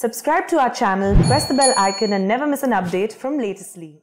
Subscribe to our channel, press the bell icon and never miss an update from Latestly.